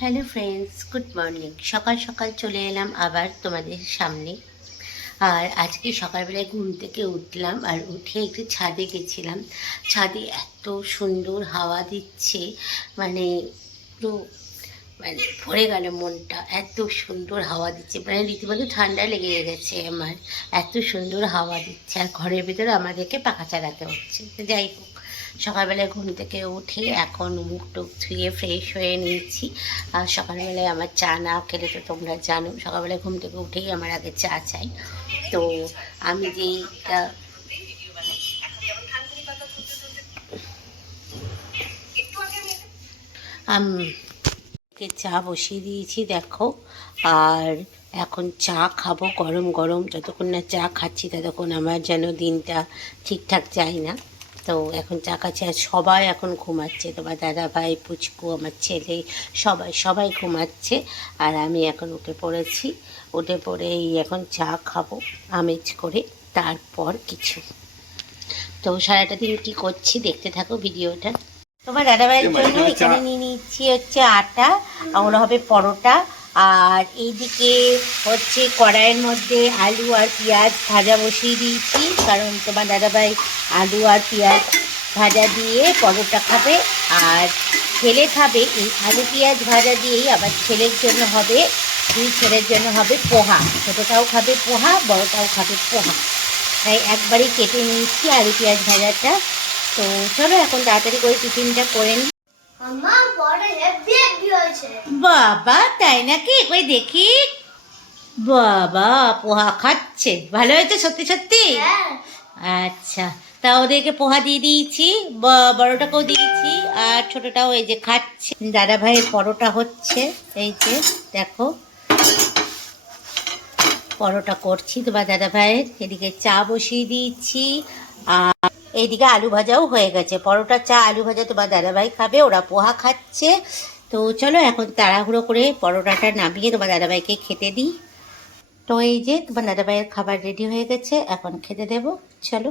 Hello friends, good morning. সকাল সকাল চলে এলাম আবার তোমাদের সামনে। আর আজকে সকালবেলায় ঘুম থেকে উঠলাম, আর উঠে একটু ছাদে গেছিলাম। ছাদে এত সুন্দর হাওয়া দিচ্ছে, মানে পুরো মানে ভরে গেল মনটা। এত সুন্দর হাওয়া দিচ্ছে, মানে রীতিমতো ঠান্ডা লেগে গেছে আমার। এত সুন্দর হাওয়া দিচ্ছে, আর ঘরের ভিতরে আমাদেরকে পাখা চালাতে হচ্ছে। তো যাই হোক, সকালবেলায় ঘুম থেকে উঠে এখন মুখ টুক ধুয়ে ফ্রেশ হয়ে নিয়েছি। আর সকালবেলায় আমার চা না খেলে তো তোমরা জানো, সকালবেলায় ঘুম থেকে উঠেই আমার আগে চা চাই। তো আমি যেইটা চা বসিয়ে দিয়েছি দেখো। আর এখন চা খাবো গরম গরম। যতক্ষণ না চা খাচ্ছি ততক্ষণ আমার যেন দিনটা ঠিকঠাক যায় না। তো এখন চা খাচ্ছি, আর সবাই এখন ঘুমাচ্ছে। তোমার দাদা ভাই, পুচকু, আমার ছেলে, সবাই সবাই ঘুমাচ্ছে। আর আমি এখন উঠে পড়েছি। উঠে পড়েই এখন চা খাবো আমেজ করে, তারপর কিছু। তো সারাটা দিন কী করছি দেখতে থাকো ভিডিওটা। তোমার দাদাভাইয়ের জন্য এখানে নিয়ে নিচ্ছি হচ্ছে আটা, ওগুলো হবে পরোটা। আর এইদিকে হচ্ছে কড়াইয়ের মধ্যে আলু আর পেঁয়াজ ভাজা বসিয়ে দিয়েছি, কারণ তোমার দাদাভাই আলু আর পেঁয়াজ ভাজা দিয়ে পরোটা খাবে। আর ছেলে খাবে এই আলু পেঁয়াজ ভাজা দিয়েই। আবার ছেলের জন্য হবে, দুই ছেলের জন্য হবে পোহা। ছোটোটাও খাবে পোহা, বড়োটাও খাবে পোহা। তাই একবারই কেটে নিয়েছি আলু পেঁয়াজ ভাজাটা। তো চলো এখন তাড়াতাড়ি করে টিফিনটা করে নিই। বাবা তাই নাকি? কই দেখি। বাবা পোহা খাচ্ছে, ভালো হয়েছে সত্যি সত্যি? আচ্ছা, তা ওদেরকে পোহা দিয়ে দিয়েছি, বড়টাকেও দিয়েছি, আর ছোটটাও এই যে খাচ্ছে। দাদা ভাইয়ের পরোটা হচ্ছে, এই যে দেখো পরোটা করছি তোমার দাদা ভাইয়ের। এদিকে চা বসিয়ে দিয়েছি, আর এইদিকে আলু ভাজাও হয়ে গেছে। পরোটা, চা, আলু ভাজা তোমার দাদাভাই খাবে, ওরা পোহা খাচ্ছে। তো চলো এখন তাড়াহুড়ো করে পরোটাটা নামিয়ে তোমার দাদাভাইকে খেতে দিই। তো এই যে তোমার দাদাভাইয়ের খাবার রেডি হয়ে গেছে, এখন খেতে দেবো, চলো।